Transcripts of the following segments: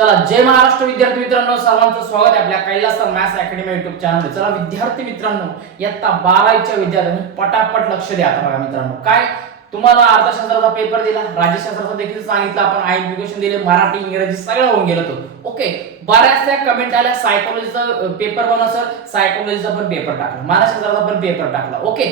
चला, जय महाराष्ट्र विद्यार्थी मित्रांनो, सर्वांचं स्वागत आहे आपल्या कैलास मॅथ्स अकॅडमी युट्यूब चॅनलवर। चला विद्यार्थी मित्रांनो, इयत्ता 12वीच्या विद्यार्थ्यांनी पटापट लक्ष द्या। आता बघा मित्रांनो, काय तुम्हाला अर्थशास्त्राचा पेपर दिला, राज्यशास्त्राचा देखील सांगितलं, आपण आयएमपी क्वेश्चन दिले, मराठी इंग्रजी सगळं होऊन गेलं तो ओके। बऱ्याचशा कमेंट आल्या सायकोलॉजीचा पेपर बनव सर, सायकोलॉजीचा पण पेपर टाकला, मानसशास्त्राचा पण पेपर टाकला ओके।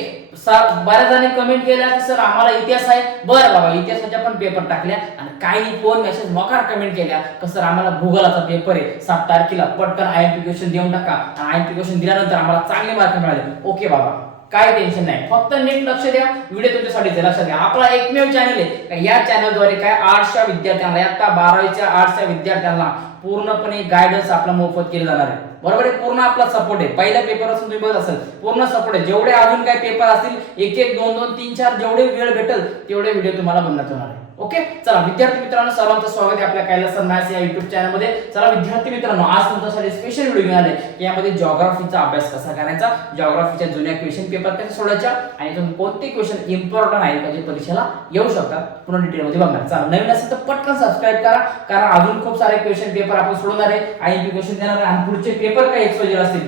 बऱ्याच जणांनी कमेंट केल्या की सर आम्हाला इतिहास आहे, बरं बाबा इतिहासाच्या पण पेपर टाकल्या, आणि काही फोन मेसेज मकार कमेंट केल्या की सर आम्हाला भूगोलाचा पेपर आहे 7 तारखेला, पटकन आयएमपी क्वेश्चन देऊन टाका, आणि आयएमपी क्वेश्चन दिल्यानंतर आम्हाला चांगले मार्क मिळाले। ओके बाबा, काय टेन्शन नाही, फक्त नीट लक्ष द्या, व्हिडिओ तुमच्यासाठी लक्षात घ्या। आपला एकमेव चॅनल आहे, या चॅनलद्वारे काय आर्ट्सच्या विद्यार्थ्यांना, आता 12वीच्या आर्ट्सच्या विद्यार्थ्यांना पूर्णपणे गायडन्स आपला मोफत केलं जाणार आहे, बरोबर आहे। पूर्ण आपला सपोर्ट आहे, पहिल्या पेपरपासून तुम्ही बघत असाल पूर्ण सपोर्ट आहे। जेवढे अजून काय पेपर असतील, एक एक दोन दोन तीन चार जेवढे वेळ भेटेल तेवढे व्हिडिओ तुम्हाला बनवण्यात येणार आहे ओके। चला विद्यार्थी मित्रांनो, सर्वांचं स्वागत आहे आपल्या कैलास मॅथ्स या युट्यूब चॅनल मध्ये। चला विद्यार्थी मित्रांनो, आज तुमच्यासाठी स्पेशल व्हिडिओ घेऊन आले, यामध्ये जिओग्राफीचा अभ्यास कसा करायचा, जिओग्राफीच्या जुन्या क्वेश्चन पेपर कसे सोडवायचे, आणि तुम्ही कोणते क्वेश्चन इम्पॉर्टंट आहे का जे परीक्षेला येऊ शकतात पूर्ण डिटेल मध्ये बघणार। चला, नवीन असेल तर पटकन सबस्क्राइब करा, कारण अजून खूप सारे क्वेश्चन पेपर आपण सोडवणार आहे, आयएमपी क्वेश्चन देणार आहे, आणि पुढचे पेपर काय एक्सपोजर असतील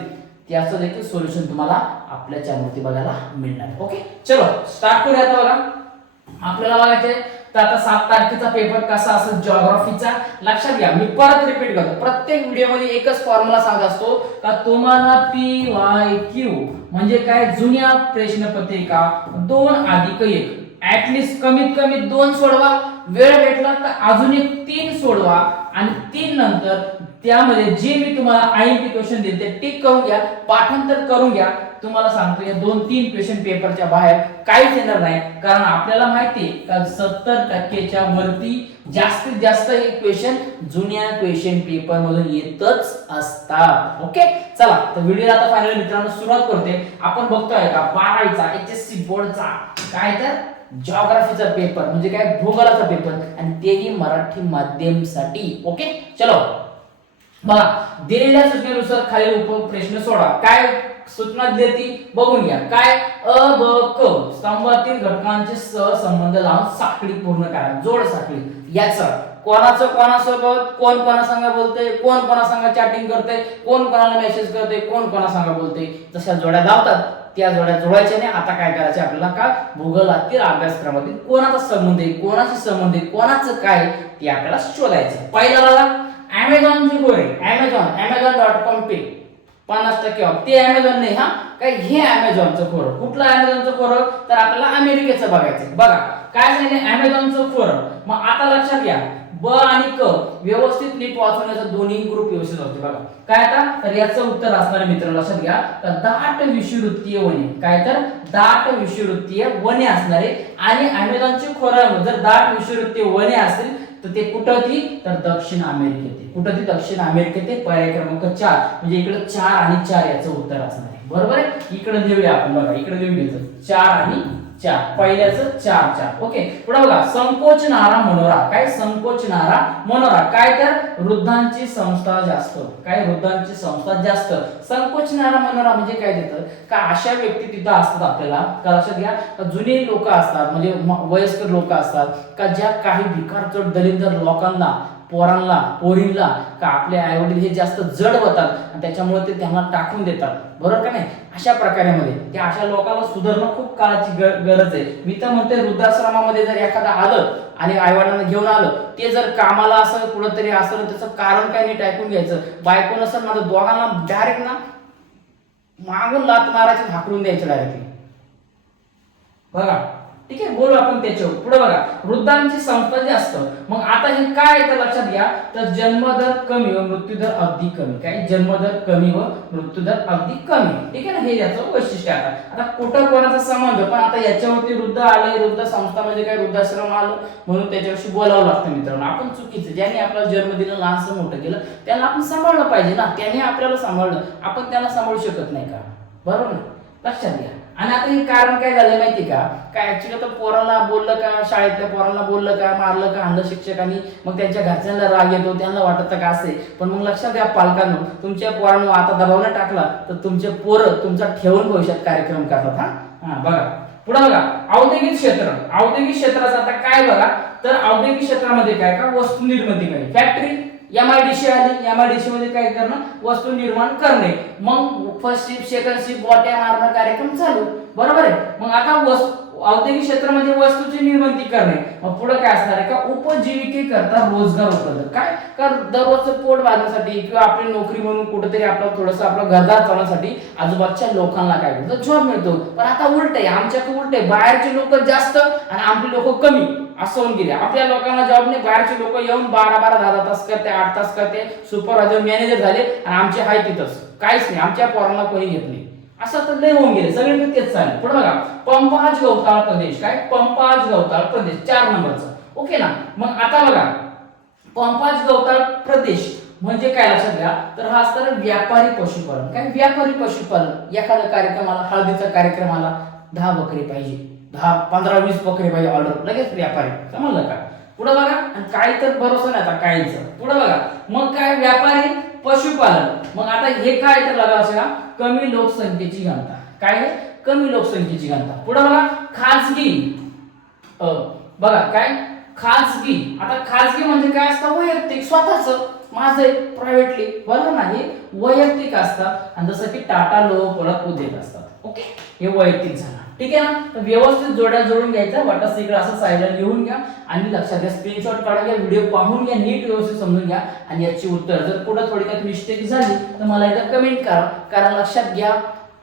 त्याचं देखील सोल्युशन तुम्हाला आपल्या चॅनलवरती बघायला मिळणार ओके। चलो स्टार्ट करूया। आता बघा, आपल्याला बघायचे तर आता 7 तारखेचा पेपर कसा असेल जिओग्राफीचा, लक्षात घ्या। मी परत रिपीट करतो, प्रत्येक व्हिडिओ मध्ये एकच फॉर्म्युला सांगत असतो का तुम्हाला PYQ म्हणजे काय, जुन्या प्रश्नपत्रिका 2+1 ऍटलीस्ट कमीत कमी 2 सोडवा, वेळ भेटला तर अजून एक 3 सोडवा, आणि 3 नंतर त्यामध्ये जे मी तुम्हाला आयएमपी क्वेश्चन देते ते टिक करून घ्या, पाठांतर करून घ्या। तुम्हाला सांगतो या 2-3 क्वेश्चन पेपरच्या बाहेर काहीच येणार नाही, कारण आपल्याला माहिती आहे का 70% वरती जास्तीत जास्त हे क्वेश्चन जुन्या क्वेश्चन पेपर मधून येतच असतात ओके। चला तर व्हिडिओ आता फायनली मित्रांनो सुरुवात करते। आपण बघतोय का 12वीचा HSC बोर्डचा काय तर जिओग्राफीचा पेपर म्हणजे काय, भूगोलाचा पेपर, आणि तेही मराठी माध्यमसाठी ओके। चलो बघा, दिलेल्या सूचनेनुसार खालील प्रश्न सोडा। काय सूचना दिली बघून घ्या। काय, अ ब क स्तंभातील घटकांचे सहसंबंध लावून साखळी पूर्ण करा, जोड साखळी। याचा कोणाचं कोणासोबत, कोण कोणासंग बोलते, कोण कोणासंग चॅटिंग करते, कोण कोणाला मेसेज करते, कोण कोणासंग बोलते, जशा जोड्या लावतात त्या जोड्या जोडायच्या नाही। आता काय करायचं आपल्याला, का भूगोलातील अभ्यासक्रमातील कोणाचा संबंध आहे, कोणाशी संबंध आहे, कोणाचं काय ते आपल्याला शोधायचं। पहिला बघा, Amazonची गोरे, Amazon.com पे 50% ऑफ, ते Amazon नाही हा, काय हे Amazonचं खोरं, कुठलं Amazonचं खोरं, तर आपल्याला अमेरिकेचं बघायचं। बघा काय सांगितलं, Amazonचं खोरं। मग आता लक्षात घ्या, ब आणि क व्यवस्थित नीट वाचवण्याचं दोन्ही ग्रुप व्यवस्थित होते। बघा काय, आता तर याचं उत्तर असणार मित्र लक्षात घ्या, तर दाट विषुवृत्तीय वने, काय तर दाट विषुवृत्तीय वने असणारे, आणि Amazonची खोरं जर दाट विषुवृत्तीय वने असेल तर ते कुठं होती, तर दक्षिण अमेरिकेत। कुठं ती, दक्षिण अमेरिकेत। पर्याय क्रमांक 4 म्हणजे इकडे 4 आणि 4 याचं उत्तर असणार आहे, बरोबर आहे। इकडे देऊया आपण, बघा इकडे देऊन घ्यायचं 4 आणि 4, पहिल्याचं 4 ओके। पुढे बघा, संकोचणारा मनोरा, काय संकोचणारा मनोरा, काय तर वृद्धांची संस्था जास्त, काय वृद्धांची संस्था जास्त। संकोचणारा मनोरा म्हणजे काय देतं का, अशा व्यक्ती तिथं असतात आपल्याला का, लक्षात घ्या, जुने लोक असतात म्हणजे वयस्कर लोक असतात का, ज्या काही भिकारचोट दलिंदर लोकांना, पोरांना पोरींना का आपले आईवडील हे जास्त जड होतात आणि त्याच्यामुळे ते त्यांना टाकून देतात, बरोबर का नाही। अशा प्रकारे मध्ये त्या अशा लोकांना सुधारणं खूप काळाची गरज आहे। मी तर म्हणते वृद्धाश्रमामध्ये जर एखादा आलं आणि आईवडिलांना घेऊन आलं, ते जर कामाला असं कुठंतरी असं, त्याचं कारण काय नीट ऐकून घ्यायचं। बायको नसेल माझं, दोघांना डायरेक्ट ना मागून लात मारायची, हाकलून द्यायचं डायरेक्टली, बघा ठीक आहे। बोलू आपण त्याच्यावर। पुढे बघा, वृद्धांची संस्था जास्त। मग आता हे काय आहे तर लक्षात घ्या, तर जन्मदर कमी व मृत्यूदर अगदी कमी, काय जन्मदर कमी व मृत्यूदर अगदी कमी, ठीक आहे ना, हे याचं वैशिष्ट्य आहे। आता कुठं कोणाचा संबंध, पण आता याच्यावरती वृद्ध आले, वृद्ध संस्था म्हणजे काय, वृद्धाश्रम आलं म्हणून त्याच्याविषयी बोलावं लागतं मित्रांनो। आपण चुकीचं, ज्यांनी आपला जन्म दिला, लहानसं मोठं केलं, त्यांना आपण सांभाळलं पाहिजे ना, त्याने आपल्याला सांभाळलं, आपण त्याला सांभाळू शकत नाही का, बरोबर ना, लक्षात घ्या। आणि आता हे कारण काय झालं माहिती का, काय ऍक्च्युअली तर पोरांना बोललं का, शाळेतल्या पोरांना बोललं का, मारलं का, आणलं शिक्षकांनी, मग त्यांच्या घरच्यांना राग येतो, त्यांना वाटतं का असे। पण मग लक्षात घ्या पालकांनो, तुमच्या पोरांना आता दबाव नाही टाकला तर तुमचे पोरं तुमचा ठेवून भविष्यात कार्यक्रम करतात हा। बघा पुढे बघा, औद्योगिक क्षेत्र, औद्योगिक क्षेत्राचं आता काय बघा, तर औद्योगिक क्षेत्रामध्ये काय का, वस्तू निर्मिती काय, फॅक्टरी MIDC आली, MIDC मध्ये काय करणं, वस्तू निर्माण करणे, मग फर्स्ट शिफ्ट सेकंड शिफ्ट गोट्या मारणं कार्यक्रम चालू, बरोबर आहे. मग आता औद्योगिक क्षेत्रामध्ये वस्तूची निर्मिती करणे, मग पुढे काय असणार आहे का, उपजीविकेकरता रोजगार उपलब्ध, काय कारण दररोजचं पोट भागण्यासाठी किंवा आपली नोकरी म्हणून कुठेतरी आपलं थोडंसं आपलं घरदार चालवण्यासाठी आजूबाजूच्या लोकांना काय मिळतं, जॉब मिळतो. पण आता उलट आहे, आमच्याकडे उलट आहे, बाहेरचे लोक जास्त आणि आपली लोक कमी असं होऊन गेले. आपल्या लोकांना जॉब नाही, बाहेरचे लोक येऊन 12-12 तास करते, 8 तास करते, सुपरवायझर मॅनेजर झाले आणि आमचे हाय तिथंच काहीच नाही, आमच्या पोरांना कोणी घेत नाही, असं तर लय होऊन गेले, सगळीकडे तेच चालेल. पुढे बघा, पंपाज गवताळ प्रदेश, काय पंपाज गवताळ प्रदेश 4 नंबरचा, ओके ना. मग आता बघा, पंपाज गवताळ प्रदेश म्हणजे काय लक्षात घ्या, तर हा असणार व्यापारी पशुपालन, काय व्यापारी पशुपालन. एखाद्या कार्यक्रमाला, हळदीचा कार्यक्रमाला 10 बकरी पाहिजे, 10, 15, 20 बकरी पाहिजे ऑर्डर, लगेच व्यापारी, समजलं का. पुढे बघा, आणि काही तर भरोसा नाही आता काहीच. पुढे बघा, मग काय व्यापारी पशुपालन. मग आता हे काय तर लगा असेल, कमी लोकसंख्येची घनता, काय आहे, कमी लोकसंख्येची घनता. पुढे बघा, खाजगी, बघा काय खाजगी. आता खाजगी म्हणजे काय असतं, वैयक्तिक, स्वतःच माझं प्रायव्हेटली, बरोबर ना, हे वैयक्तिक असतात. आणि जसं की टाटा लोक ओळख उद्योग असतात, ओके, हे वैयक्तिक झालं, ठीक आहे ना. तर व्यवस्थित जोड्या जोडून घ्यायचा, वाटत इकडे असं साईडला लिहून घ्या आणि लक्षात घ्या, स्क्रीनशॉट काढून घ्या, व्हिडिओ पाहून घ्या, नीट व्यवस्थित समजून घ्या आणि याची उत्तर जर कुठं थोडक्यात मिस्टेक झाली तर मला इथं कमेंट करा. कारण लक्षात घ्या,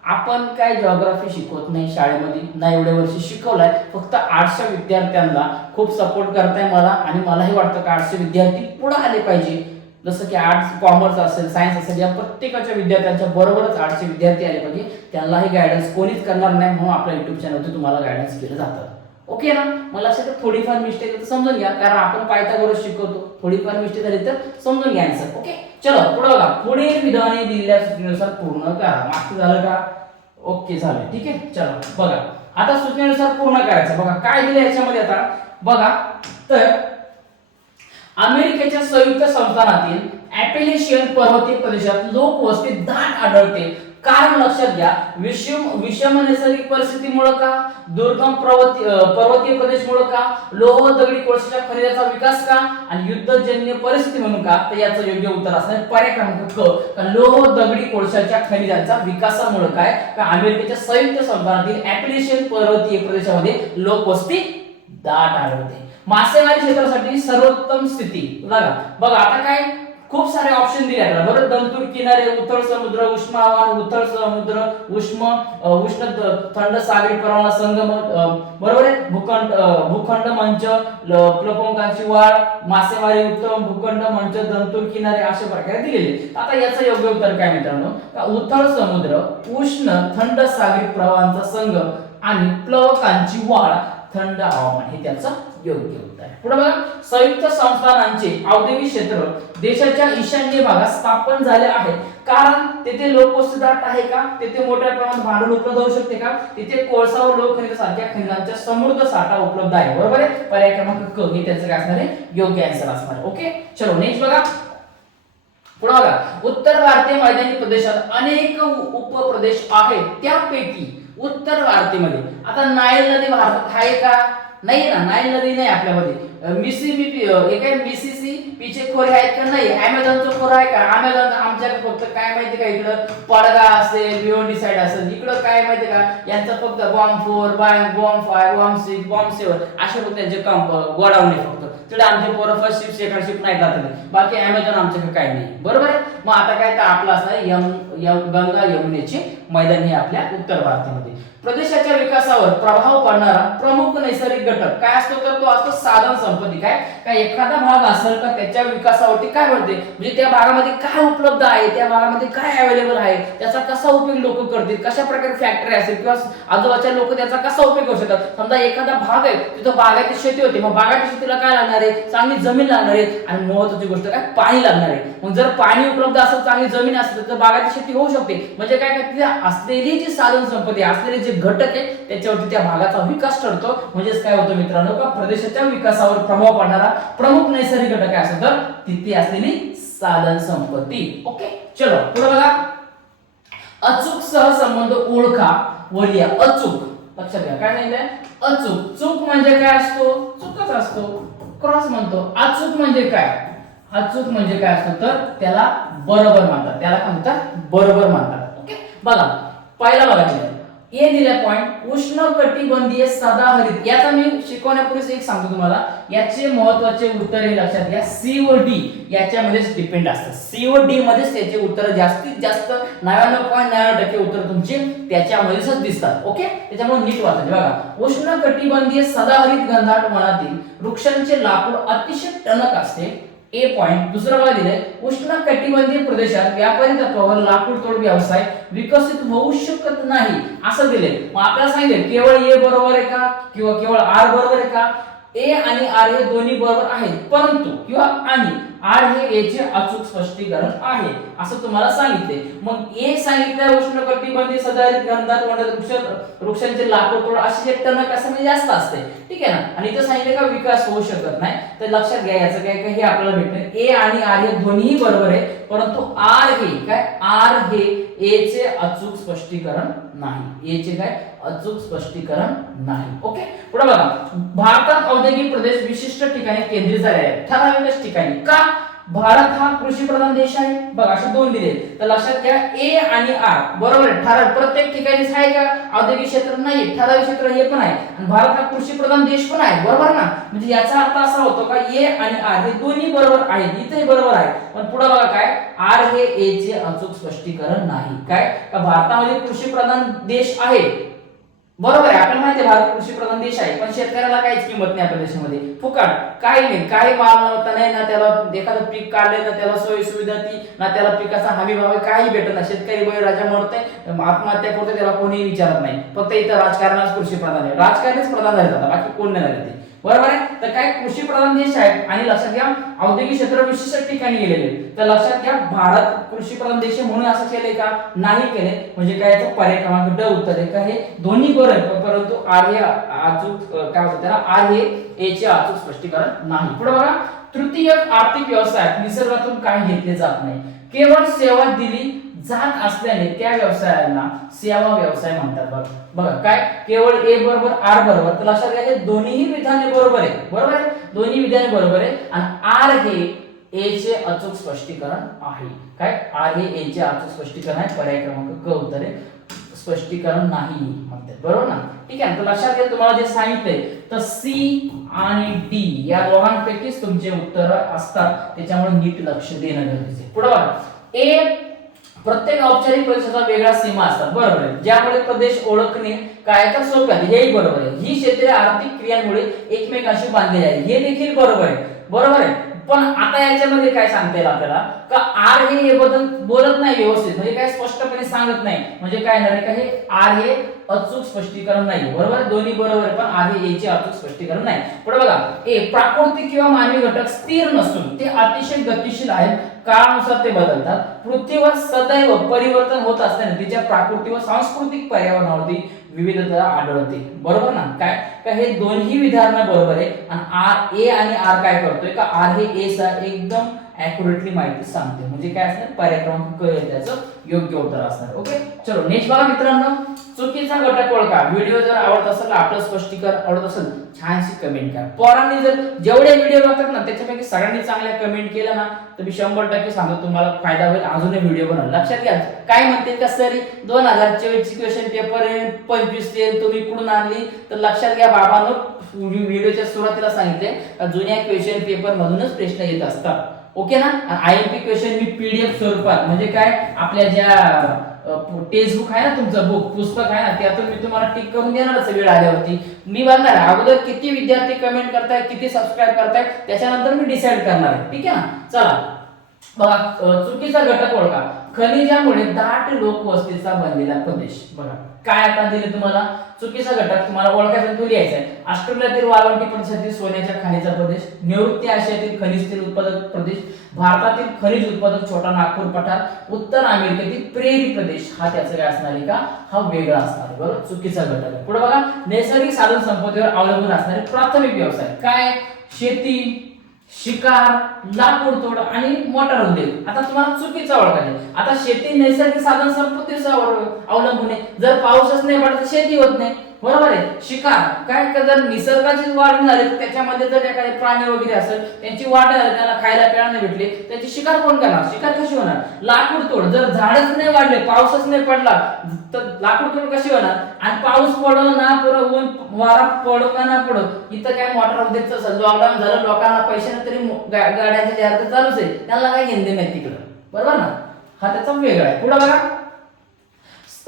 आपण काय जिओग्राफी शिकवत नाही शाळेमध्ये, ना एवढ्या वर्षी शिकवलाय, फक्त आर्ट्सच्या विद्यार्थ्यांना खूप सपोर्ट करताय मला, आणि मलाही वाटतं की आर्ट्सचे विद्यार्थी पुढे आले पाहिजे. जसं की आर्ट्स, कॉमर्स असेल, सायन्स असेल, या प्रत्येकाच्या विद्यार्थ्यांच्या बरोबरच आर्ट्सचे विद्यार्थी आले पाहिजे. त्यांनाही गायडन्स कोणीच करणार नाही, म्हणून आपल्या युट्यूब चॅनलवरती तुम्हाला गायडन्स केलं जातं, ओके ना. मला लक्षात थोडीफार मिस्टेक तर समजून घ्या, कारण आपण पायथागोरस शिकवतो, थोडीफार मिस्टेक झाली तर समजून घ्या आन्सर, ओके. चलो पुढे बघा, पुढे विधाने दिलेल्या सूचनेनुसार पूर्ण करा. मागचं झालं का, ओके झालं, ठीक आहे. चलो बघा, आता सूचनेनुसार पूर्ण करायचं. बघा काय दिलं याच्यामध्ये, आता बघा, तर अमेरिकेच्या संयुक्त संस्थानातील ॲपेलेशियन पर्वतीय प्रदेशात लोकवस्ती दाट आढळते. कारण लक्षात घ्या, विषम नैसर्गिक परिस्थितीमुळे का, दुर्गम पर्वतीय प्रदेशमुळे का, लोह दगडी कोळशाच्या खनिजाचा विकास का, आणि युद्धजन्य परिस्थिती म्हणून का. तर याचं योग्य उत्तर असणार पर्याय क्रमांक क, लोह दगडी कोळशाच्या खनिजांचा विकासामुळे काय, का अमेरिकेच्या संयुक्त संस्थानातील ॲपेलेशियन पर्वतीय प्रदेशामध्ये लोकवस्ती दाट आढळते. मासेमारी क्षेत्रासाठी सर्वोत्तम स्थिती बघा, आता काय खूप सारे ऑप्शन दिले आहेत बरोबर. दंतूर किनारे, उथळ समुद्र, उष्ण हवामान, उथळ समुद्र, उष्ण थंड सागरी परवाना संगम, बरोबर आहे. भूखंड मंच, प्लवंकांची वाढ, मासेमारी, उत्तम भूखंड मंच, दंतूर किनारे अशा प्रकारे दिलेले. आता याचं योग्य उत्तर काय मित्रांनो, का उथळ समुद्र, उष्ण थंड सागरी प्रवाहांचा संगम आणि प्लवकांची वाढ, थंड हवामान, हे त्याचं योग्य उत्तर आहे. पुढे बघा, संयुक्त संस्थानांचे औद्योगिक क्षेत्र देशाच्या ईशान्य भागात स्थापन झाले आहे. कारण तेथे लोकवस्ती दाट आहे का, तेथे मोठ्या प्रमाणात भांडवल उपलब्ध होऊ शकते का, तिथे कोळसा व लोह खनिजासारख्या खनिजांचा समृद्ध साठा उपलब्ध आहे, बरोबर आहे. पर्याय क्रमांक क हे त्याचं काय असणार आहे, योग्य आन्सर असणार आहे, ओके. चलो नेक्स्ट बघा, पुढे बघा, उत्तर भारतीय मैदानी प्रदेशात अनेक उपप्रदेश आहेत, त्यापैकी उत्तर भारतीमध्ये आता नाईल नदी भारतात आहे का, नाही ना, नाईल नदी नाही आपल्यामध्ये. मिसिसिपी हे काय मिसिसिपीचे खोरे आहेत का, नाही. अमेझॉनचं खोरं आहे का, अमेझॉन आमच्याकडे फक्त काय माहिती का, इकडं पडगा असेल, भिवंडी साईड असेल, इकडं काय माहिती का, यांचं फक्त बॉम्ब 4, बॉम्ब 5, बॉम्ब 6, बॉम्ब 7 असे फक्त त्यांचे काम गोडाऊन आहे फक्त. तिकडे आमचे पोरं फर्स्ट शिफ्ट सेकंड शिफ्ट नाही जात, बाकी अमेझॉन आमच्याकडे काही नाही, बरोबर आहे. मग आता काय तर आपलं असणार गंगा यमुनेचे मैदान हे आपल्या उत्तर भारतामध्ये. प्रदेशाच्या विकासावर प्रभाव पडणारा प्रमुख नैसर्गिक घटक काय असतो, तर तो असतो साधन संपत्ती. काय एखादा भाग असेल का त्याच्या विकासावरती काय घडते, म्हणजे त्या भागामध्ये काय उपलब्ध आहे, त्या भागामध्ये काय अवेलेबल आहे, त्याचा कसा उपयोग लोक करतील, कशा प्रकारे फॅक्टरी असेल किंवा आजूबाजूच्या लोक त्याचा कसा उपयोग करू शकतात. समजा एखादा भाग आहे तिथं बागायती शेती होती, मग बागायती शेतीला काय लागणार आहे, चांगली जमीन लागणार आहे, आणि महत्त्वाची गोष्ट काय, पाणी लागणार आहे. मग जर पाणी उपलब्ध असेल, चांगली जमीन असेल, तर बागायती शेती होऊ शकते. म्हणजे काय तिथे असलेली जी साधन संपत्ती, असलेले जे घटक आहे त्याच्यावरती त्या भागाचा विकास ठरतो. म्हणजेच काय होतं मित्रांनो, का प्रदेशाच्या विकासावर प्रभाव पडणारा प्रमुख नैसर्गिक घटक काय असतो, तर तिथे असलेली साधन संपत्ती, ओके. चलो पुढे बघा, अचूक सहसंबंध ओळखा व लिहा. अचूक लक्षात घ्या, काय सांगितलंय, अचूक. चूक म्हणजे काय असतो, चूकच असतो, क्रॉस म्हणतो. अचूक म्हणजे काय, अचूक म्हणजे काय असतं तर त्याला बरोबर म्हणतात, त्याला काय म्हणतात बरोबर म्हणतात. ओके बघा पहिला बघा ए दिला पॉइंट उष्णकटिबंधीय सदाहरित. याचा मी शिकवण्यापूर्वीच एक सांगतो तुम्हाला, याचे महत्त्वाचे उत्तर हे लक्षात घ्या. सी व डी याच्यामध्येच डिपेंड असतं. सी व डी मध्येच त्याचे उत्तर जास्तीत जास्त 99.99% उत्तर तुमचे त्याच्यामध्येच दिसतात. ओके त्याच्यामुळे नीट वाचायचे. बघा उष्णकटिबंधीय सदाहरित घनदाट वनातील वृक्षांचे लाकूड अतिशय टणक असते. ए पॉइंट. दुसरं बघा दिलंय उष्णकटिबंधीय प्रदेशात व्यापारी तत्वावर लाकूड तोड व्यवसाय विकसित होऊ शकत नाही असं दिले. मग आपल्याला सांगितलं केवळ ए बरोबर आहे का किंवा केवळ आर बरोबर आहे का. ए आणि आर हे दोन्ही बरोबर आहेत, परंतु किंवा आणि आर हे ए चे अचूक स्पष्टीकरण आहे असं तुम्हाला सांगितले. मग ए सांगितलं उष्णकटिबंधीय सदाहरित घनदाट वृक्षांचे लाकूड तोड अशी टणक असं म्हणजे जास्त असते. ठीक आहे ना. आणि इथं सांगितलं का विकास होऊ शकत नाही, तर लक्षात घ्या याचं काय काय हे आपल्याला भेटणार. ए आणि आर हे दोन्ही बरोबर आहे, परंतु आर हे काय आर हे ए चे अचूक स्पष्टीकरण नाही. ए चे काय अचूक स्पष्टीकरण नाही. ओके पुढे बघा भारतात औद्योगिक प्रदेश विशिष्ट ठिकाणी केंद्रित झाले आहेत, ठराविक ठिकाणी. का भारत हा कृषी प्रधान देश आहे. बघा असे दोन दिले तर लक्षात घ्या ए आणि आर बरोबर आहे. ठराविक प्रत्येक ठिकाणीच आहे का औद्योगिक क्षेत्र नाही, ठराविक क्षेत्र हे पण आहे. आणि भारत हा कृषी प्रधान देश पण आहे बरोबर ना. म्हणजे याचा अर्थ असा होतो का ए आणि आर हे दोन्ही बरोबर आहेत, इथे बरोबर आहे. पण पुढे बघा काय आर हे ए चे अचूक स्पष्टीकरण नाही. काय का भारतामध्ये कृषी प्रधान देश आहे बरोबर आहे. आपल्याला माहिती आहे भारत कृषी प्रधान देश आहे, पण शेतकऱ्याला काहीच किंमत नाही आपल्या देशामध्ये. फुकट काही नाही, काही माल नव्हता नाही ना, त्याला एखादं पीक काढले ना त्याला सोयी सुविधा ती ना, त्याला पिकाचा हमी भाव काही भेटत नाही. शेतकरी बळीराजा मरतोय, आत्महत्या करतोय, त्याला कोणीही विचारत नाही. फक्त इथं राजकारणाच कृषी प्रधान आहे, राजकारणीच प्रधान झाले जातात, बाकी कोण नाही झाले ते बरोबर आहे. तर काय कृषी प्रधान देश आहे आणि लक्षात घ्या औद्योगिक क्षेत्र विशिष्ट ठिकाणी गेलेले. तर लक्षात घ्या भारत कृषी प्रधान देश म्हणून असं केले का नाही केले. म्हणजे काय याचं पर्याय क्रमांक ड उत्तर आहे का हे दोन्ही बरोबर, परंतु आर हे अचूक काय होतं त्याला आर हे ए चे अचूक स्पष्टीकरण नाही. पुढे बघा तृतीय आर्थिक व्यवसायात निसर्गातून काही घेतले जात नाही, केवळ सेवा दिली जात असल्याने त्या व्यवसायांना सेवा व्यवसाय म्हणतात. बघा काय केवळ ए बरोबर आर बरोबर, तर लक्षात घ्या हे दोन्ही विधाने बरोबर आहे. बरोबर आहे दोन्ही विधाने बरोबर आहे. आणि आर हे ए चे अचूक स्पष्टीकरण आहे. काय आर हे ए चे अचूक स्पष्टीकरण आहे. पर्याय क्रमांक क उत्तर आहे, स्पष्टीकरण नाही म्हणतात बरोबर ना. ठीक आहे. तर लक्षात घ्या तुम्हाला जे सांगितलंय तर सी आणि डी या दोघांपैकीच तुमचे उत्तर असतात, त्याच्यामुळे नीट लक्ष देणं गरजेचं आहे. पुढे बघा ए प्रत्येक औपचारिक परीक्षेचा वेगळा सीमा असतात बरोबर आहे, ज्यामुळे प्रदेश ओळखणे काय तर सोपे आहे. हेही बरोबर आहे. ही क्षेत्रे आर्थिक क्रियांमुळे एकमेकांशी बांधलेली आहे, हे देखील बरोबर आहे. बरोबर आहे. पण आता याच्यामध्ये काय सांगता येईल आपल्याला का आर हे बद्दल बोलत नाही व्यवस्थित, म्हणजे काय स्पष्टपणे सांगत नाही. म्हणजे काय येणार आहे का हे आर हे अचूक स्पष्टीकरण नाही. बरोबर दोन्ही बरोबर पण आर हे ए चे अचूक स्पष्टीकरण नाही. पुढे बघा ए प्राकृतिक किंवा मानवी घटक स्थिर नसून ते अतिशय गतिशील आहेत, काळानुसार ते बदलतात. पृथ्वीवर सदैव परिवर्तन होत असल्याने तिच्या प्राकृतिक व सांस्कृतिक पर्यावरणावरती विविधता आढळते. बरोबर ना. काय का हे दोन्ही विधान बरोबर आहे. आणि आर ए आणि आर काय करतोय का आर हे ए चा एकदम ऍक्युरेटली माहिती सांगते. म्हणजे काय असणार पर्याय क्रमांक क त्याचं योग्य उत्तर असणार. ओके चलो नेक्स्ट बघा मित्रांनो चुकीचा घटक ओळखा. व्हिडिओ जर आवडत असेल आपलं स्पष्टीकरण आवडत असेल छानशी कमेंट करा. पोरांनी जर जेवढे व्हिडिओ बघतात ना त्याच्यापैकी सगळ्यांनी चांगल्या कमेंट केल्या ना तर मी 100% सांगतो तुम्हाला फायदा होईल. अजूनही व्हिडिओ बनवा. लक्षात घ्या काय म्हणते का सर 2024 क्वेश्चन पेपर 25 ते तुम्ही कुठून आणली तर लक्षात घ्या बाबांनो व्हिडिओच्या सुरुवातीला सांगितले जुन्या क्वेश्चन पेपर मधूनच प्रश्न येत असतात. ओके ना. आयएमपी क्वेश्चन मी पीडीएफ स्वरूपात म्हणजे काय आपल्या ज्या टेक्स्ट बुक आहे ना तुमचं बुक पुस्तक आहे ना त्यातून मी तुम्हाला टिक करून देणारच वेळ आल्यावरती. मी बघणार अगोदर किती विद्यार्थी कमेंट करताय किती सबस्क्राईब करताय त्याच्यानंतर मी डिसाईड करणार आहे. ठीक आहे ना. चला बघा चुकीचा घटक ओळखा. खनिजामुळे दाट लोकवस्तीचा बनलेला प्रदेश. बघा काय आता दिले तुम्हाला चुकीचा घटक तुम्हाला ओळखायचा तो लिहायचा आहे. ऑस्ट्रेलियातील वाळवंटी प्रदेशातील सोन्याच्या खाणीचा प्रदेश, निवृत्ती आशियातील खनिज तेल उत्पादक प्रदेश, भारतातील खनिज उत्पादक छोटा नागपूर पठार, उत्तर अमेरिकेतील प्रेरी प्रदेश हा त्याचा काय असणार आहे का हा वेगळा असणार आहे. बरोबर चुकीचा घटक आहे. पुढे बघा नैसर्गिक साधन संपत्तीवर अवलंबून असणारे प्राथमिक व्यवसाय काय शेती शिकार लाकूड तोड आणि मोटार उद्योग. आता तुम्हाला चुकीचा ओळखायचे. आता शेती नैसर्गिक साधन संपत्तीवर अवलंबून आहे. जर पाऊसच नाही पडत शेती होत नाही. बरोबर आहे. शिकार काय का जर निसर्गाची वाढ नाही झाली तर त्याच्यामध्ये जर एखादे प्राणी वगैरे असेल त्यांची वाढ झाली, त्याला खायला प्यायला नाही भेटले, त्याची शिकार कोण करणार? शिकार कशी होणार? लाकूड तोड. जर झाडच नाही वाढले, पाऊसच नाही पडला तर लाकूड तोड कशी होणार? आणि पाऊस पडो ना पुरं ऊन वारा पडो का ना पडो, इथं काय मोटर उद्योगचं लॉकडाऊन झालं, लोकांना पैशाने तरी गाड्यांचे जाहिरात चालूच आहे, त्यांना काय घेणं नाही तिकडं, बरोबर ना? हा त्याचा वेगळा आहे. पुढे बघा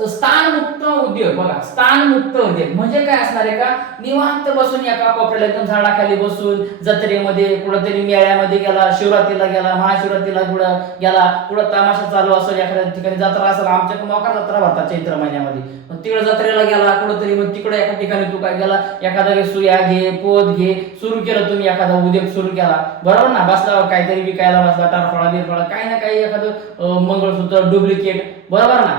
स्थानमुक्त उद्योग. बघा स्थानमुक्त उद्योग म्हणजे काय असणार आहे का? निवांत बसून एका कोपऱ्याला एकदम झाडाखाली बसून जत्रेमध्ये कुठेतरी मेळ्यामध्ये गेला, शिवरात्रीला गेला, महाशिवरात्रीला कुठं गेला, कुठं तमाशा चालू असेल, एखाद्या ठिकाणी जत्रा असेल, आमच्याकडे मोका जत्रा भरतात चैत्र महिन्यामध्ये, मग तिकडे जत्रेला गेला कुठेतरी, मग तिकडे एका ठिकाणी तू काय गेला, एखादा सुया घे, पोत घे, सुरू केलं तुम्ही एखादा उद्योग सुरू केला, बरोबर ना? बसला काहीतरी विकायला, बसला टारफळा बिरफळा काही ना काही, एखादं मंगळसूत्र डुप्लिकेट, बरोबर ना,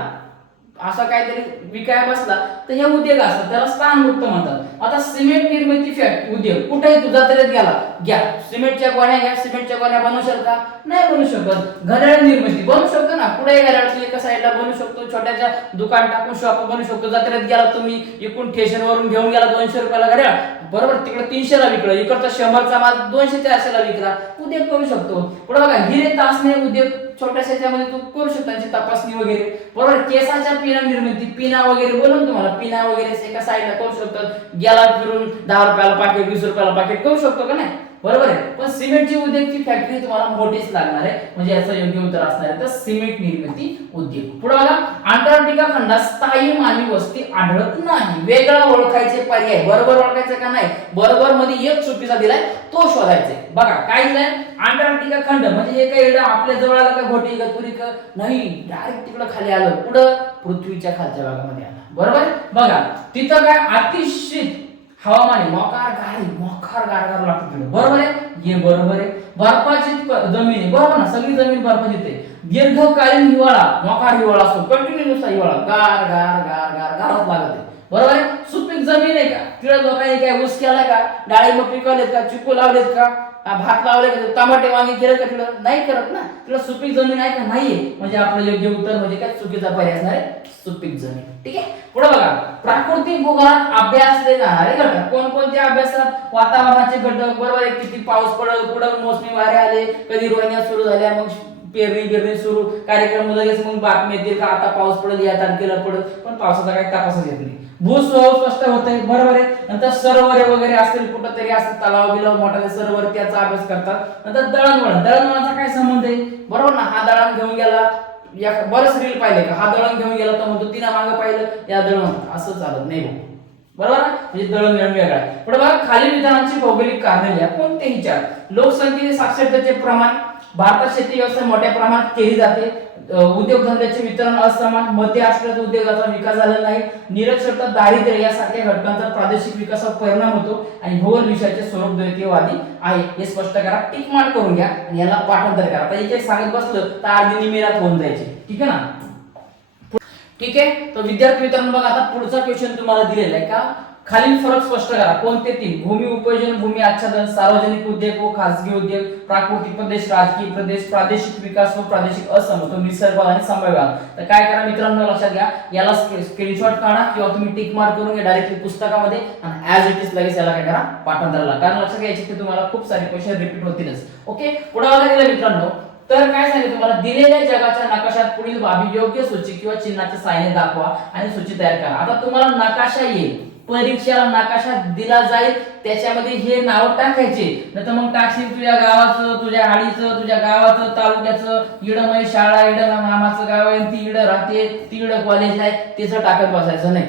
असा काहीतरी विकाय बसला तर हे उद्योग असतात, त्याला स्थानमुक्त म्हणतात. आता सिमेंट निर्मिती उद्योग कुठेही तुझा तरी गेला, घ्या सिमेंटच्या गोण्या, घ्या सिमेंटच्या गोण्या बनवू शकता? नाही बनवू शकत. घड्याळ निर्मिती बनवू शकतो ना, कुठेही घड्याळ एका साईडला बनवू शकतो, छोट्याच्या दुकान टाकून शॉप बनवू शकतो. जत्रेत गेला तुम्ही, इकडून स्टेशन वरून घेऊन गेला 200 रुपयाला घड्याळ, बरोबर, तिकडे 300 ला विकलं, इकडचा 100चा माल 200-400 ला विकला, उद्योग करू शकतो. पुढे बघा हिरे तासणे उद्योग, छोट्याशा याच्यामध्ये तू करू शकता, त्याची तपासणी वगैरे, बरोबर. केसाच्या पिना निर्मिती, पिना वगैरे बोलून तुम्हाला पिना वगैरे एका साईडला करू शकतात, गेला फिरून 10 रुपयाला पाकिट, 20 रुपयाला पाकिट करू शकतो का नाही? बरोबर आहे. पण सिमेंटची उद्योगची फॅक्टरी तुम्हाला मोठीच लागणार आहे, म्हणजे याचं योग्य उत्तर असणार आहे तर सिमेंट निर्मिती उद्योग. पुढे बघा अंटार्क्टिका खंडात स्थायी मानवी वस्ती आढळत नाही. वेगळा ओळखायचे पर्याय, बरोबर ओळखायचं का नाही? बरोबर मध्ये एक चुकीचा दिलाय, तो शोधायचा. बघा काय दिलाय? अंटार्क्टिका खंड म्हणजे हे काही आपल्या जवळ आलं का, घोटी गतपुरी का नाही, डायरेक्ट तिकडे खाली आलं, पुढं पृथ्वीच्या खालच्या भागामध्ये आलं, बरोबर. बघा तिथं काय अतिशय हवामान, मोकार गार लागतो तिकडे, बरोबर आहे. हे बरोबर आहे. बर्फाची जमीन आहे, बरोबर ना, सगळी जमीन बर्फाची आहे. दीर्घकालीन हिवाळा, मोकार हिवाळा असतो, कंटिन्यू नुसता हिवाळा, गार गार गार गार गारच लागत आहे, बरोबर आहे. सुपीक जमीन आहे का? तिकडे लोकांनी काय ऊस केला का, डाळिंब पिकवलेत का, चिकू लावलेत का, भात लावले का, टमाटे वांगे केले का? तिकडे नाही करत ना, तिकडे सुपीक जमीन आहे का? नाहीये, म्हणजे आपलं योग्य उत्तर म्हणजे काय चुकीचा पर्याय असणार आहे, सुपीक जमीन. ठीक आहे. पुढे बघा प्राकृतिक भूगोलात अभ्यासले जाणारे घटक कोणकोणते अभ्यासात? वातावरणाचे घटक, बरोबर आहे, किती पाऊस पडल, कुठं मोसमी वारे आले, कधी रोहिण्या सुरू झाल्या, मग पेरणी सुरू, कार्यक्रम लगेच मग बातमी येते का आता पाऊस पडेल, या तारखेला पडेल, पण पावसाचा काही तपासच येत नाही. भूस्वरूप स्पष्ट होतंय, बरोबर आहे. नंतर सरोवरे वगैरे असतील, कुठं तरी असतील तलाव बिलाव मोठा सरोवर, त्याचा अभ्यास करतात. नंतर दळणवळणाचा काय संबंध आहे? बरोबर ना, हा दळण घेऊन गेला, या बरंच रील पाहिले का, हा दळण घेऊन गेला तर म्हणतो तिनं मागं पाहिलं, या दळण, असं चालत नाही भाऊ, बरोबर. म्हणजे दळण वेगळा आहे. पुढे बघा खालील विधानांची भौगोलिक कारणे लिहा, कोणतेही चार. लोकसंख्येचे साक्षरतेचे प्रमाण, भारतात शेती व्यवस्था मोठ्या प्रमाणात केली जाते, उद्योगधंद्याचे वितरण असमान, मध्य आशियात उद्योगाचा विकास झालेला नाही, निरक्षरता, दारिद्र्य यासारख्या घटकांचा प्रादेशिक विकासावर परिणाम होतो, आणि भूगोल विषयाचे स्वरूप द्वैतीयवादी आहे, हे स्पष्ट करा. टिक मार्क करून घ्या आणि याला पाठांतर करा. आता एक सांगत बसलं तर अर्धी निमेरात होऊन जायचे, ठीक आहे ना? ठीक आहे. तर विद्यार्थी मित्रांनो बघा आता पुढचा क्वेश्चन तुम्हाला दिलेला आहे का, खालील फरक स्पष्ट करा. कोणते तीन? भूमी उपयोजन, भूमी आच्छादन, सार्वजनिक उद्योग व खासगी उद्योग, प्राकृतिक प्रदेश, राजकीय प्रदेश, प्रादेशिक विकास व प्रादेशिक असमतोल, निसर्ग आणि समन्वय. तर काय करा मित्रांनो, लक्षात घ्या, याला स्क्रीनशॉट काढा किंवा तुम्ही टिक मार्क करून घ्या डायरेक्टली पुस्तकामध्ये, आणि ऍज इट इज लगेच याला काय करा, पाठांतराला. कारण लक्षात घ्यायचे की तुम्हाला खूप सारे क्वेश्चन रिपीट होतीलच. ओके. पुढे बघा गेलं मित्रांनो, तर काय सांगितलं तुम्हाला, दिलेल्या जगाच्या नकाशात पुढील बाबी योग्य सूची किंवा चिन्हाच्या साहाय्याने दाखवा आणि सूची तयार करा. आता तुम्हाला नकाशा येईल, परीक्षेला नकाशा दिला जाईल, त्याच्यामध्ये हे नाव टाकायचे, नाहीतर मग टाकशील तुझ्या गावाचं, तुझ्या आडीचं, तुझ्या गावाचं, तालुक्याचं, इडं मै शाळा, इडं मामाचं गाव आहे, ती इडं राहते, ती इडं कॉलेज आहे, तिचं टाकत बसायचं नाही.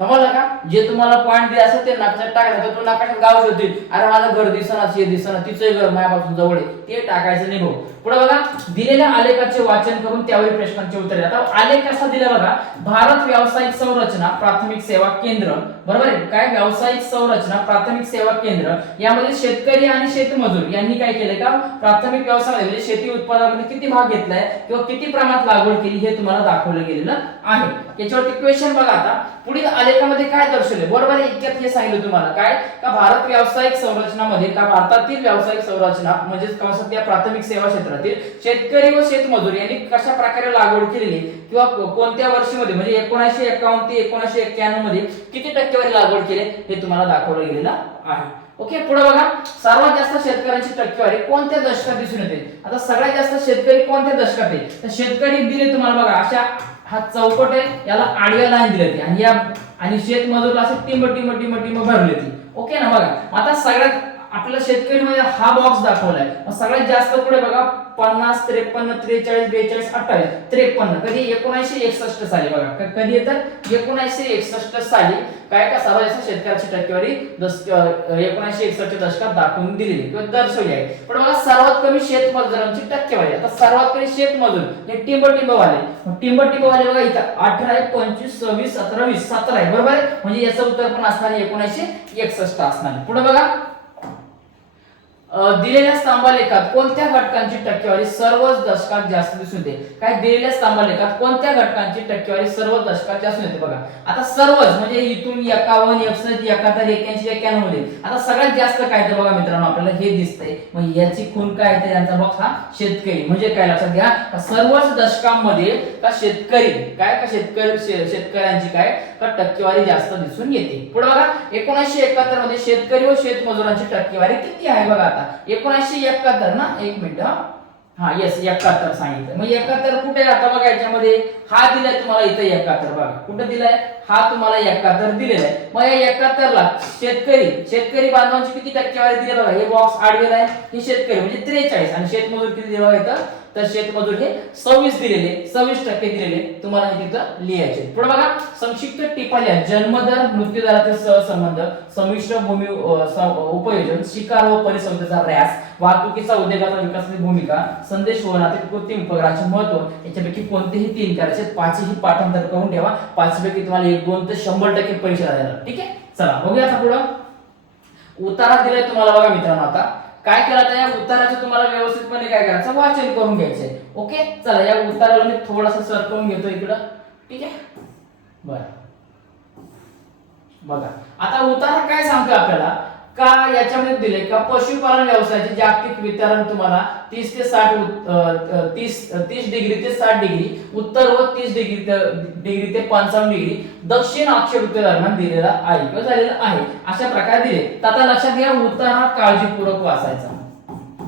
समजलं का? जे तुम्हाला पॉईंट दिले असं ते नकाशात टाकायचं. तो नकाशात गाव शोधतील, अरे माझं घर दिसना, हे दिसना, तिचं घर माझ्यापासून जवळ आहे, ते टाकायचं नाही भाऊ. पुढे बघा दिलेल्या आलेखाचे वाचन करून त्यावरील प्रश्नांचे उत्तर. आता आलेख कसा दिला बघा, भारत व्यावसायिक संरचना प्राथमिक सेवा केंद्र, बरोबर आहे. काय व्यावसायिक संरचना प्राथमिक सेवा केंद्र, यामध्ये शेतकरी आणि शेतमजूर यांनी काय केलंय का, प्राथमिक व्यवसाय म्हणजे शेती उत्पादनामध्ये किती भाग घेतलाय किंवा किती प्रमाणात लागवड केली हे तुम्हाला दाखवलं गेलेलं आहे. याच्यावरती क्वेश्चन बघा. आता पुढील आलेखामध्ये काय दर्शवले, बरोबर आहे. इतक्यात हे सांगितलं तुम्हाला काय का, भारत व्यावसायिक संरचनामध्ये का, भारतातील व्यावसायिक संरचना म्हणजे कंसात प्राथमिक सेवा क्षेत्रातील शेतकरी व शेतमजूर यांनी कशा प्रकारे लागवड केलेली किंवा कोणत्या वर्षीमध्ये म्हणजे 1951 ते 1991 मध्ये किती टक्केवारी लागवड केली हे तुम्हाला दाखवलं गेलेलं आहे. ओके, पुढे बघा, सर्वात जास्त शेतकऱ्यांची टक्केवारी कोणत्या दशकात दिसून येते. आता सगळ्यात जास्त शेतकरी कोणत्या दशकात आहे तर शेतकरी दिले तुम्हाला बघा अशा हा चौकट आहे, याला आडव्या लाईन दिली होती आणि या आणि शेतमजूरला असं टिंब भरली होती. ओके ना, बघा आता सगळ्यात आपल्या शेतकरी मध्ये हा बॉक्स दाखवलाय. सगळ्यात जास्त पुढे बघा 50, 53, 43, 42, 28, 53 कधी 1961 साली बघा कधी येतं 1961 साली काय का सर्वात जास्त शेतकऱ्याची टक्केवारी 1961 च्या दशकात दाखवून दिलेली किंवा दर्शवली आहे. पण बघा सर्वात कमी शेतमजुरांची टक्केवारी, आता सर्वात कमी शेतमजूर हे टिंब वाले बघा इथं 18 आहे, 25, 26, 17, 20, 17 आहे बरोबर आहे. म्हणजे याचं उत्तर पण असणार 1961 असणार. पुढे बघा, दिलेल्या स्तंभालेखात कोणत्या घटकांची टक्केवारी सर्वच दशकात जास्त दिसून येते. काय दिलेल्या स्तंभालेखात कोणत्या घटकांची टक्केवारी सर्व दशकात जास्त येते बघा. आता सर्वच म्हणजे इथून 51, 61, 71, 81, 91 मध्ये आता सगळ्यात जास्त काय तर बघा मित्रांनो आपल्याला हे दिसतंय. मग याची खूण काय येते, यांचा बॉक्स हा शेतकरी म्हणजे काय लक्षात घ्या सर्वच दशकांमध्ये का शेतकरी काय का शेतकऱ्यांची काय का टक्केवारी जास्त दिसून येते. पुढे बघा 1971 मध्ये शेतकरी व शेतमजुरांची टक्केवारी किती आहे बघा. 1971 ना, एक मिनिट हा येस 71 सांगितलं. मग 71 कुठे आता बघा याच्यामध्ये हा दिलाय तुम्हाला इथं 71 बघा कुठे दिलाय हा तुम्हाला 71 दिलेला आहे. मग या 71 ला शेतकरी बांधवांची किती टक्केवारी दिली बघा. हे बॉक्स आडवेला आहे, हे शेतकरी म्हणजे 43 आणि शेतमजूर किती दिले बघा इथं तर शेतमजूर हे 26 दिलेले 26% दिलेले तुम्हाला हे तिथं लिहायचे. पुढे बघा संक्षिप्त टिपा लिहा. जन्मदर, मृत्यूदरातील सहसंबंध, संमिश्र भूमी उपयोजन, शिकार व परिसंस्थेचा ऱ्यास, वाहतुकीचा उद्योगाचा विकासाची भूमिका, संदेश वहनातील कृत्रिम उपग्रहाचे महत्व, याच्यापैकी कोणतेही 3 करायचे, 5ही पाठांतर करून ठेवा. 5 पैकी तुम्हाला 1, 2 तर 100% परीक्षा देणार. ठीक आहे, चला बघूया आता पुढे उतारा दिलाय तुम्हाला बघा मित्रांनो. आता काय केलं तर या उताराचं तुम्हाला व्यवस्थितपणे काय करायचं वाचन करून घ्यायचंय. ओके, चला या उताराला मी थोडासा सरकवून घेतो इकडं. ठीक आहे, बरं बघा आता उतारा काय सांगतो आपल्याला का याच्यामध्ये दिले का पशुपालन व्यवसायाचे जागतिक वितरण तुम्हाला 30 ते 60 ते 60 डिग्री उत्तर व 30 डिग्री ते 55 डिग्री दक्षिण अक्षवृत्त दरम्यान दिलेला आहे किंवा झालेला आहे अशा प्रकारे दिले. तर आता लक्षात घ्या उतारा काळजीपूर्वक वाचायचा.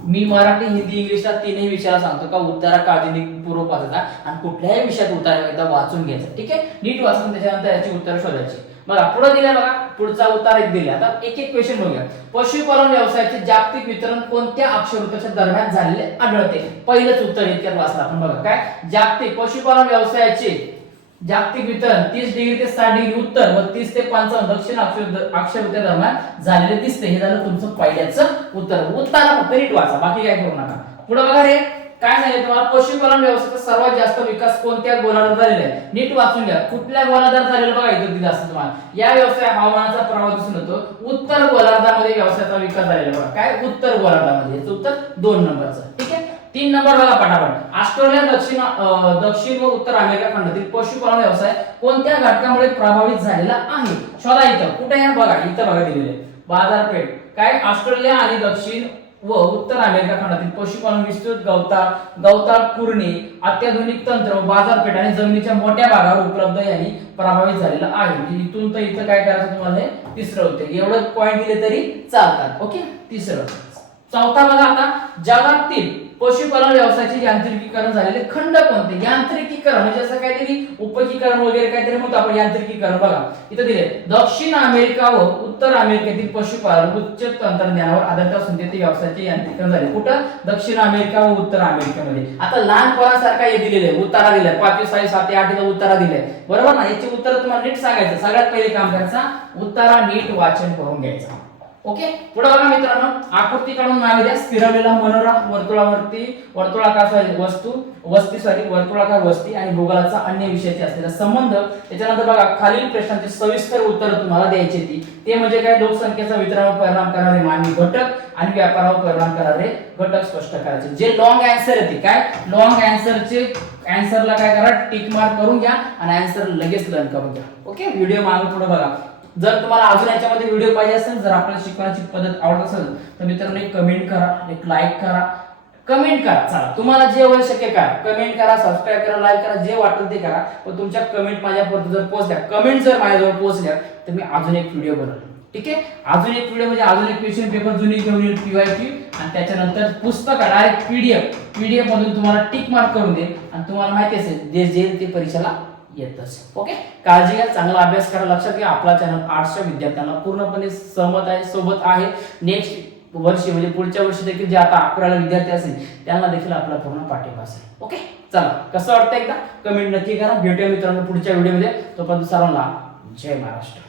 मी मराठी, हिंदी, इंग्लिशला तीनही विषयाला सांगतो का उतारा काळजीपूर्वक वाचायचा आणि कुठल्याही विषयात उतारा एकदा वाचून घ्यायचा. ठीक आहे, नीट वाचून त्याच्यानंतर याची उत्तर शोधायची. बघा पुढे दिले बघा पुढचा उतार एक दिले. आता एक एक क्वेश्चन बघूया. पशुपालन व्यवसायाचे जागतिक वितरण कोणत्या अक्षवृत्ताच्या दरम्यान झालेले आढळते. पहिलंच उत्तर इतक्यात वाचलं आपण बघा. काय जागतिक पशुपालन व्यवसायाचे जागतिक वितरण 30 डिग्री ते 60 डिग्री उत्तर व 30 ते 55 दक्षिण अक्षवृत्ता दरम्यान झालेले दिसते. हे झालं तुमचं पहिल्याचं उत्तर. उत्तर फक्त नीट वाचा, बाकी काय करू नका. पुढे बघा रे काय सांगितलं तुम्हाला पशुपालन व्यवसायाचा सर्वात जास्त विकास कोणत्या गोलार्धात झालेला आहे. नीट वाचून घ्या कुठल्या गोलार्धात झालेला बघा इथं दिलं असतं तुम्हाला. या व्यवसाय हवामानाचा प्रभाव दिसून येतो. उत्तर गोलार्धामध्ये व्यवसायाचा विकास झालेला बघा. काय उत्तर गोलार्धामध्ये, याचं उत्तर 2 नंबरचं. ठीक आहे, 3 नंबर बघा पटापट. ऑस्ट्रेलिया, दक्षिण व उत्तर अमेरिका खंडातील पशुपालन व्यवसाय कोणत्या घटकामुळे प्रभावित झालेला आहे. शोधा इथं कुठे आहे बघा. इथं बघा दिलेले बाजारपेठ. काय ऑस्ट्रेलिया आणि दक्षिण व उत्तर अमेरिका खंडातील पशुपालन विस्तृत गवताळ कुरणे, अत्याधुनिक तंत्र, बाजारपेठ आणि जमिनीच्या मोठ्या भागावर उपलब्ध यांनी प्रभावित झालेला आहे. म्हणजे इथून तर इथं काय करायचं तुम्हाला हे तिसरं होते. एवढं पॉइंट दिले तरी चालतात. ओके, तिसरं. चौथा बघा आता जगातील पशुपालन व्यवसायाचे यांत्रिकीकरण झालेले खंड कोणते. यांत्रिकीकरण म्हणजे असं काहीतरी उपकीकरण वगैरे काहीतरी म्हणतो आपण यांत्रिकीकरण. बघा इथं दिले दक्षिण अमेरिका व उत्तर अमेरिकेतील पशुपालन उच्च तंत्रज्ञानावर आधारित असून तेथे व्यवसायाचे यांत्रिकीकरण झाले. कुठं दक्षिण अमेरिका व उत्तर अमेरिकेमध्ये. आता लहानपणासारखा हे दिलेले उतारा दिलाय 5, 6, 7, 8 उतारा दिलाय बरोबर ना. याचे उत्तर तुम्हाला नीट सांगायचं. सगळ्यात पहिले काम करायचा उतारा नीट वाचन करून घ्यायचा. ओके, पुढे बघा मित्रांनो आकृती काढून नावे द्या. फिरवलेला मनोरा, वर्तुळाकार वस्ती आणि भूगोलाचा अन्य विषयाचे असलेला संबंध. त्याच्यानंतर बघा खालील प्रश्नांचे सविस्तर उत्तर तुम्हाला द्यायचे ते म्हणजे काय लोकसंख्येचा वितरणावर परिणाम करणारे मानवी घटक आणि व्यापारावर परिणाम करणारे घटक स्पष्ट करायचे. जे लॉंग आन्सर येते काय लॉंग आन्सरला काय करा टिक मार्क करून घ्या आणि आन्सर लगेच लर्न करून घ्या. ओके, व्हिडिओ मागे पुढे बघा. जर तुम्हाला अजून याच्यामध्ये व्हिडिओ पाहिजे असेल, जर आपल्याला शिकवण्याची पद्धत आवडत असेल तर मित्रांनो एक कमेंट करा, एक लाईक करा. कमेंट करा. चला तुम्हाला जे होईल शक्य करा, कमेंट करा, सबस्क्राईब करा, लाईक करा, जे वाटेल ते करा. पण तुमच्या कमेंट माझ्यापर्यंत जर पोहोचल्या, कमेंट जर माझ्याजवळ पोहोचल्या तर मी अजून एक व्हिडिओ बनवतो. ठीक आहे, अजून एक व्हिडिओ म्हणजे अजून एक क्वेश्चन पेपर जुनी घेऊन येईल PYQ, आणि त्याच्यानंतर पुस्तक डायरेक्ट PDF मधून तुम्हाला टिक मार्क करून देईल. आणि तुम्हाला माहिती असेल जे ते परीक्षेला येत असेल. ओके, काळजी घ्या, चांगला अभ्यास करा. लक्षात घ्या आपला चॅनल आर्ट्सच्या विद्यार्थ्यांना पूर्णपणे सोबत आहे. नेक्स्ट वर्षी म्हणजे पुढच्या वर्षी देखील जे आता 11ला विद्यार्थी असेल त्यांना देखील आपला पूर्ण पाठिंबा असेल. ओके, चला कसं वाटतं एकदा कमेंट नक्की करा. भेटूया मित्रांनो पुढच्या व्हिडिओमध्ये. तोपर्यंत सर्वांना जय महाराष्ट्र.